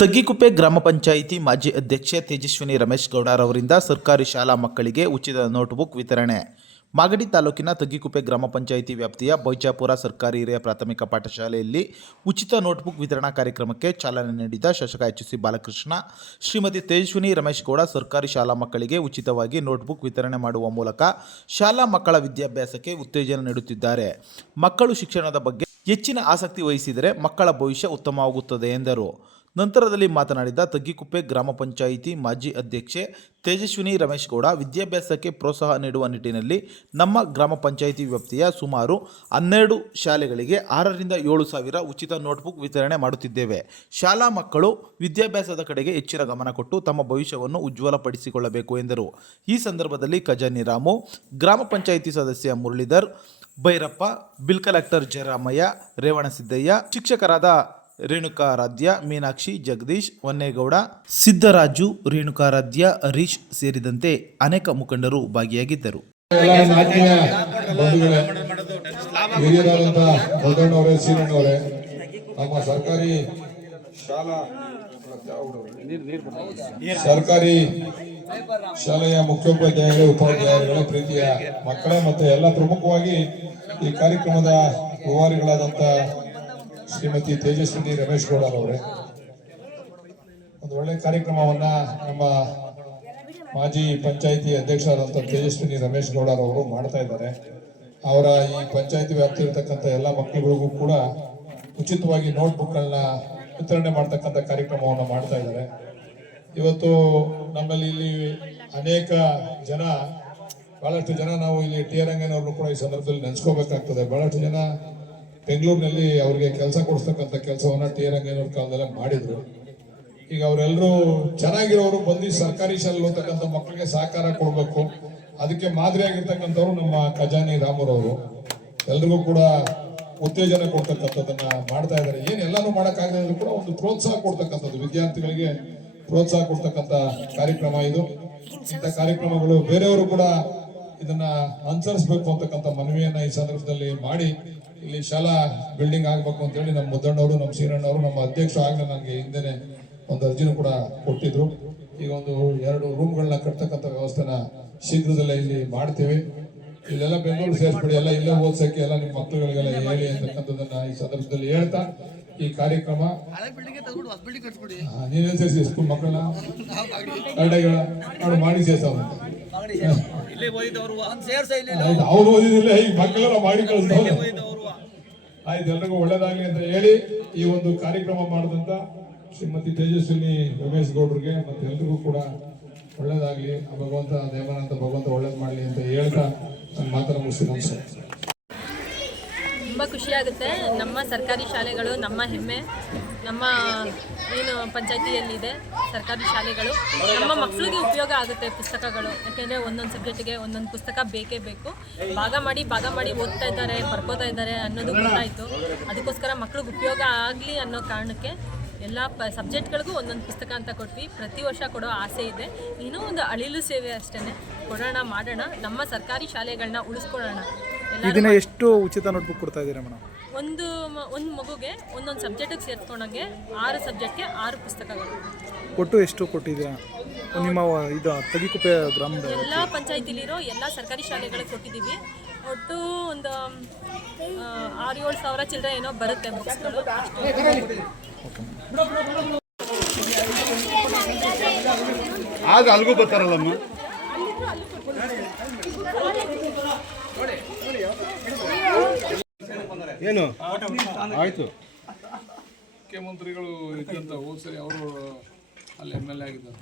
ತಗ್ಗಿಕುಪ್ಪೆ ಗ್ರಾಮ ಪಂಚಾಯಿತಿ ಮಾಜಿ ಅಧ್ಯಕ್ಷೆ ತೇಜಸ್ವಿನಿ ರಮೇಶ್ ಗೌಡರವರಿಂದ ಸರ್ಕಾರಿ ಶಾಲಾ ಮಕ್ಕಳಿಗೆ ಉಚಿತ ನೋಟ್ಬುಕ್ ವಿತರಣೆ. ಮಾಗಡಿ ತಾಲೂಕಿನ ತಗ್ಗಿಕುಪ್ಪೆ ಗ್ರಾಮ ಪಂಚಾಯಿತಿ ವ್ಯಾಪ್ತಿಯ ಬೈಚಾಪುರ ಸರ್ಕಾರಿ ಹಿರಿಯ ಪ್ರಾಥಮಿಕ ಪಾಠಶಾಲೆಯಲ್ಲಿ ಉಚಿತ ನೋಟ್ಬುಕ್ ವಿತರಣಾ ಕಾರ್ಯಕ್ರಮಕ್ಕೆ ಚಾಲನೆ ನೀಡಿದ ಶಾಸಕ ಎಚ್.ಸಿ. ಬಾಲಕೃಷ್ಣ, ಶ್ರೀಮತಿ ತೇಜಸ್ವಿನಿ ರಮೇಶ್ ಗೌಡ ಸರ್ಕಾರಿ ಶಾಲಾ ಮಕ್ಕಳಿಗೆ ಉಚಿತವಾಗಿ ನೋಟ್ಬುಕ್ ವಿತರಣೆ ಮಾಡುವ ಮೂಲಕ ಶಾಲಾ ಮಕ್ಕಳ ವಿದ್ಯಾಭ್ಯಾಸಕ್ಕೆ ಉತ್ತೇಜನ ನೀಡುತ್ತಿದ್ದಾರೆ. ಮಕ್ಕಳು ಶಿಕ್ಷಣದ ಬಗ್ಗೆ ಹೆಚ್ಚಿನ ಆಸಕ್ತಿ ವಹಿಸಿದರೆ ಮಕ್ಕಳ ಭವಿಷ್ಯ ಉತ್ತಮವಾಗುತ್ತದೆ ಎಂದರು. ನಂತರದಲ್ಲಿ ಮಾತನಾಡಿದ ತಗ್ಗಿಕುಪ್ಪೆ ಗ್ರಾಮ ಪಂಚಾಯಿತಿ ಮಾಜಿ ಅಧ್ಯಕ್ಷೆ ತೇಜಸ್ವಿನಿ ರಮೇಶ್ ಗೌಡ, ವಿದ್ಯಾಭ್ಯಾಸಕ್ಕೆ ಪ್ರೋತ್ಸಾಹ ನೀಡುವ ನಿಟ್ಟಿನಲ್ಲಿ ನಮ್ಮ ಗ್ರಾಮ ಪಂಚಾಯಿತಿ ವ್ಯಾಪ್ತಿಯ ಸುಮಾರು 12 ಶಾಲೆಗಳಿಗೆ 6ರಿಂದ 7 ಸಾವಿರ ಉಚಿತ ನೋಟ್ಬುಕ್ ವಿತರಣೆ ಮಾಡುತ್ತಿದ್ದೇವೆ. ಶಾಲಾ ಮಕ್ಕಳು ವಿದ್ಯಾಭ್ಯಾಸದ ಕಡೆಗೆ ಹೆಚ್ಚಿನ ಗಮನ ಕೊಟ್ಟು ತಮ್ಮ ಭವಿಷ್ಯವನ್ನು ಉಜ್ವಲಪಡಿಸಿಕೊಳ್ಳಬೇಕು ಎಂದರು. ಈ ಸಂದರ್ಭದಲ್ಲಿ ಖಜಾನಿ ರಾಮು, ಗ್ರಾಮ ಪಂಚಾಯಿತಿ ಸದಸ್ಯ ಮುರಳೀಧರ್, ಭೈರಪ್ಪ, ಬಿಲ್ ಕಲೆಕ್ಟರ್ ಜಯರಾಮಯ್ಯ, ರೇವಣಸಿದ್ದಯ್ಯ, ಶಿಕ್ಷಕರಾದ ರೇಣುಕಾರಾಧ್ಯ, ಮೀನಾಕ್ಷಿ, ಜಗದೀಶ್, ಹೊನ್ನೇಗೌಡ, ಸಿದ್ದರಾಜು, ರೇಣುಕಾರಾಧ್ಯ, ಹರೀಶ್ ಸೇರಿದಂತೆ ಅನೇಕ ಮುಖಂಡರು ಭಾಗಿಯಾಗಿದ್ದರು. ಸರ್ಕಾರಿ ಶಾಲೆಯ ಮುಖ್ಯೋಪಾಧ್ಯಾಯರು, ಉಪಾಧ್ಯಾಯರುಗಳ ಪ್ರೀತಿಯ ಮಕ್ಕಳೇ ಮತ್ತು ಎಲ್ಲ ಪ್ರಮುಖವಾಗಿ ಈ ಕಾರ್ಯಕ್ರಮದ ರೂವಾರಿಗಳಾದಂಥ ಶ್ರೀಮತಿ ತೇಜಸ್ವಿನಿ ರಮೇಶ್ ಗೌಡರವರೇ, ಒಂದು ಒಳ್ಳೆ ಕಾರ್ಯಕ್ರಮವನ್ನ ನಮ್ಮ ಮಾಜಿ ಪಂಚಾಯಿತಿ ಅಧ್ಯಕ್ಷರಾದಂಥ ತೇಜಸ್ವಿನಿ ರಮೇಶ್ ಗೌಡರವರು ಮಾಡ್ತಾ ಇದ್ದಾರೆ. ಅವರ ಈ ಪಂಚಾಯಿತಿ ವ್ಯಾಪ್ತಿ ಇರತಕ್ಕಂಥ ಎಲ್ಲ ಮಕ್ಕಳುಗಳಿಗೂ ಕೂಡ ಉಚಿತವಾಗಿ ನೋಟ್ಬುಕ್ಗಳನ್ನ ವಿತರಣೆ ಮಾಡ್ತಕ್ಕಂಥ ಕಾರ್ಯಕ್ರಮವನ್ನು ಮಾಡ್ತಾ ಇದ್ದಾರೆ. ಇವತ್ತು ನಮ್ಮಲ್ಲಿ ಇಲ್ಲಿ ಅನೇಕ ಜನ, ಬಹಳಷ್ಟು ಜನ ನಾವು ಇಲ್ಲಿ ಟಿ ರಂಗನವ್ರನ್ನು ಕೂಡ ಈ ಸಂದರ್ಭದಲ್ಲಿ ನೆನೆಸ್ಕೋಬೇಕಾಗ್ತದೆ. ಬಹಳಷ್ಟು ಜನ ಬೆಂಗಳೂರಿನಲ್ಲಿ ಅವರಿಗೆ ಕೆಲಸ ಕೊಡಿಸ್ತಕ್ಕಂಥ ಕೆಲಸವನ್ನ ಟಿ ರಂಗನವ್ರ ಕಾಲದಲ್ಲೇ ಮಾಡಿದ್ರು. ಈಗ ಅವರೆಲ್ಲರೂ ಚೆನ್ನಾಗಿರೋರು ಬಂದು ಸರ್ಕಾರಿ ಶಾಲೆ ಓದ್ತಕ್ಕಂಥ ಮಕ್ಕಳಿಗೆ ಸಹಕಾರ ಕೊಡಬೇಕು. ಅದಕ್ಕೆ ಮಾದರಿಯಾಗಿರ್ತಕ್ಕಂಥವ್ರು ನಮ್ಮ ಖಜಾನಿ ರಾಮರವರು ಎಲ್ರಿಗೂ ಕೂಡ ಉತ್ತೇಜನ ಕೊಡ್ತಕ್ಕಂಥದ್ದನ್ನ ಮಾಡ್ತಾ ಇದ್ದಾರೆ. ಎಲ್ಲಾನು ಮಾಡೋಕ್ಕಾಗದಿದ್ರು ಕೂಡ ಒಂದು ಪ್ರೋತ್ಸಾಹ ಕೊಡ್ತಕ್ಕಂಥದ್ದು, ವಿದ್ಯಾರ್ಥಿಗಳಿಗೆ ಪ್ರೋತ್ಸಾಹ ಕೊಡ್ತಕ್ಕಂಥ ಕಾರ್ಯಕ್ರಮ ಇದು. ಇಂಥ ಕಾರ್ಯಕ್ರಮಗಳು ಬೇರೆಯವರು ಕೂಡ ಇದನ್ನ ಅನುಸರಿಸಬೇಕು ಅಂತಕ್ಕಂಥ ಮನವಿಯನ್ನ ಈ ಸಂದರ್ಭದಲ್ಲಿ ಮಾಡಿ, ಇಲ್ಲಿ ಶಾಲಾ ಬಿಲ್ಡಿಂಗ್ ಆಗ್ಬೇಕು ಅಂತ ಹೇಳಿ ನಮ್ಮ ಮುದ್ದಣ್ಣವರು, ನಮ್ಮ ಶ್ರೀರಣ್ಣವರು, ನಮ್ಮ ಅಧ್ಯಕ್ಷರು ಆಗ್ಲೇ ನನಗೆ ಹಿಂದೆನೆ ಒಂದು ಅರ್ಜಿನೂ ಕೂಡ ಕೊಟ್ಟಿದ್ರು. ಈಗ ಒಂದು 2 ರೂಮ್ಗಳನ್ನ ಕಟ್ತಕ್ಕಂಥ ವ್ಯವಸ್ಥೆನ ಶೀಘ್ರದಲ್ಲೇ ಇಲ್ಲಿ ಮಾಡ್ತೀವಿ. ಇಲ್ಲೆಲ್ಲ ಬೆಂಗಳೂರು ಸೇರಿಸ್ಬಿಡಿ, ಎಲ್ಲ ಇಲ್ಲೇ ಓದ್ಸಕ್ಕೆ ಎಲ್ಲ ನಿಮ್ಮ ಮಕ್ಕಳುಗಳಿಗೆಲ್ಲ ಹೇಳಿ ಅಂತಕ್ಕಂಥದ್ದನ್ನ ಈ ಸಂದರ್ಭದಲ್ಲಿ ಹೇಳ್ತಾ ಈ ಕಾರ್ಯಕ್ರಮ ನೀವೇ ಸೇರಿಸಿ ಸ್ಕೂಲ್ ಮಕ್ಕಳನ್ನ ಮಾಡಿ ಸೇರ್ಸ ಅವ್ರು ಓದಿದಿಲ್ಲ, ಈಗ ಮಕ್ಕಳೆಲ್ಲ ಮಾಡಿ ಕಳಿಸ್ತಾವ್ರೆ. ಆಯ್ತು, ಎಲ್ರಿಗೂ ಒಳ್ಳೇದಾಗ್ಲಿ ಅಂತ ಹೇಳಿ ಈ ಒಂದು ಕಾರ್ಯಕ್ರಮ ಮಾಡಿದಂತ ಶ್ರೀಮತಿ ತೇಜಸ್ವಿನಿ ರಮೇಶ್ ಗೌಡ್ರಿಗೆ ಮತ್ತೆ ಎಲ್ರಿಗೂ ಕೂಡ ಒಳ್ಳೇದಾಗ್ಲಿ, ಭಗವಂತ ದೇವನಂತ ಭಗವಂತ ಒಳ್ಳೇದ್ ಮಾಡ್ಲಿ ಅಂತ ಹೇಳ್ತಾ ನನ್ನ ಮಾತನ್ನ ಮುಗಿಸ್ತೀನಿ. ತುಂಬ ಖುಷಿಯಾಗುತ್ತೆ. ನಮ್ಮ ಸರ್ಕಾರಿ ಶಾಲೆಗಳು ನಮ್ಮ ಹೆಮ್ಮೆ. ನಮ್ಮ ಏನು ಪಂಚಾಯತಿಯಲ್ಲಿದೆ ಸರ್ಕಾರಿ ಶಾಲೆಗಳು, ನಮ್ಮ ಮಕ್ಕಳಿಗೆ ಉಪಯೋಗ ಆಗುತ್ತೆ ಪುಸ್ತಕಗಳು. ಯಾಕೆಂದರೆ ಒಂದೊಂದು ಸಬ್ಜೆಕ್ಟಿಗೆ ಒಂದೊಂದು ಪುಸ್ತಕ ಬೇಕೇ ಬೇಕು. ಭಾಗ ಮಾಡಿ ಓದ್ತಾ ಇದ್ದಾರೆ, ಬರ್ಕೋತಾ ಇದ್ದಾರೆ ಅನ್ನೋದು ಗೊತ್ತಾಯಿತು. ಅದಕ್ಕೋಸ್ಕರ ಮಕ್ಳಿಗೆ ಉಪಯೋಗ ಆಗಲಿ ಅನ್ನೋ ಕಾರಣಕ್ಕೆ ಎಲ್ಲ ಸಬ್ಜೆಕ್ಟ್ಗಳಿಗೂ ಒಂದೊಂದು ಪುಸ್ತಕ ಅಂತ ಕೊಟ್ವಿ. ಪ್ರತಿ ವರ್ಷ ಕೊಡೋ ಆಸೆ ಇದೆ. ಇನ್ನೂ ಒಂದು ಅಳಿಲು ಸೇವೆ ಅಷ್ಟೇ, ಕೊಡೋಣ, ಮಾಡೋಣ, ನಮ್ಮ ಸರ್ಕಾರಿ ಶಾಲೆಗಳನ್ನ ಉಳಿಸ್ಕೊಳ್ಳೋಣ. ಇದನ್ನ ಎಷ್ಟು ಉಚಿತ ನೋಟ್ಬುಕ್ ಕೊಡ್ತಾ ಇದ್ದೀರಾ ಮೇಡಮ್? ಒಂದು ಮಗುಗೆ ಒಂದೊಂದು ಸಬ್ಜೆಕ್ಟಿಗೆ ಸೇರಿಸ್ಕೊಂಡಂಗೆ 6 ಸಬ್ಜೆಕ್ಟ್ಗೆ 6 ಪುಸ್ತಕಗಳು. ಒಟ್ಟು ಎಷ್ಟು ಕೊಟ್ಟಿದ್ದೀರಾ ನಿಮ್ಮ ಇದು ತಗ್ಗಿಕುಪ್ಪೆ ಗ್ರಾಮದ ಎಲ್ಲ ಪಂಚಾಯತಿಲಿರೋ ಎಲ್ಲ ಸರ್ಕಾರಿ ಶಾಲೆಗಳಿಗೆ ಕೊಟ್ಟಿದ್ದೀವಿ. ಒಟ್ಟು ಒಂದು 6-7 ಸಾವಿರ ಚಿಲ್ಲರೆ ಏನೋ ಬರುತ್ತೆ ಬುಕ್ಸ್ಗಳು. ಆಗ ಅಲ್ಗೂ ಬರ್ತಾರಲ್ಲಮ್ಮ. ಏನು ಆಯ್ತು, ಮುಖ್ಯಮಂತ್ರಿಗಳು ಇದ್ದಂತ ಹೋದ್ಸರಿ ಅವರು ಅಲ್ಲಿ MLA ಆಗಿದ್ದಾರೆ.